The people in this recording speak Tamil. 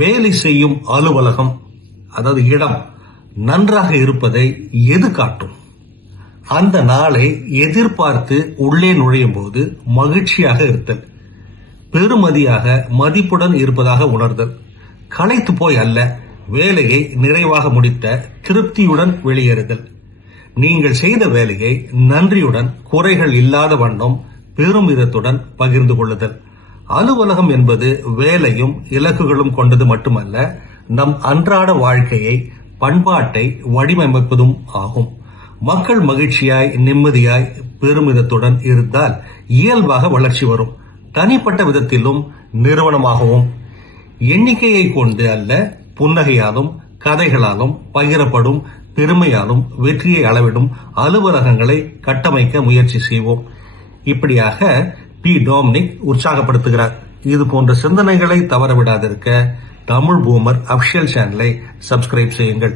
வேலை செய்யும் அலுவலகம், அதாவது இடம் நன்றாக இருப்பதை எது காட்டும்? அந்த நாளை எதிர்பார்த்து உள்ளே நுழையும் போது மகிழ்ச்சியாக இருத்தல், பெருமதியாக மதிப்புடன் இருப்பதாக உணர்தல், களைத்து போய் அல்ல, வேலையை நிறைவாக முடித்த திருப்தியுடன் வெளியேறுதல், நீங்கள் செய்த வேலையை நன்றியுடன் குறைகள் இல்லாத வண்ணம் பெருமிதத்துடன் பகிர்ந்து கொள்ளுதல். அலுவலகம் என்பது வேலையும் இலக்குகளும் கொண்டது மட்டுமல்ல, நம் அன்றாட வாழ்க்கையை பண்பாட்டை வடிவமைப்பதும் ஆகும். மக்கள் மகிழ்ச்சியாய் நிம்மதியாய் பெருமிதத்துடன் இருந்தால் இயல்பாக வளர்ச்சி வரும். தனிப்பட்ட விதத்திலும் நிறுவனமாகவும் எண்ணிக்கையை கொண்டு அல்ல, புன்னகையாலும் கதைகளாலும் பகிரப்படும் பெருமையாலும் வெற்றியை அளவிடும் அலுவலகங்களை கட்டமைக்க முயற்சி செய்வோம். இப்படியாக பி. டொமினிக் உற்சாகப்படுத்துகிறார். இது போன்ற சிந்தனைகளை தவறவிடாதிருக்க தமிழ் பூமர் அபிஷியல் சேனலை சப்ஸ்கிரைப் செய்யுங்கள்.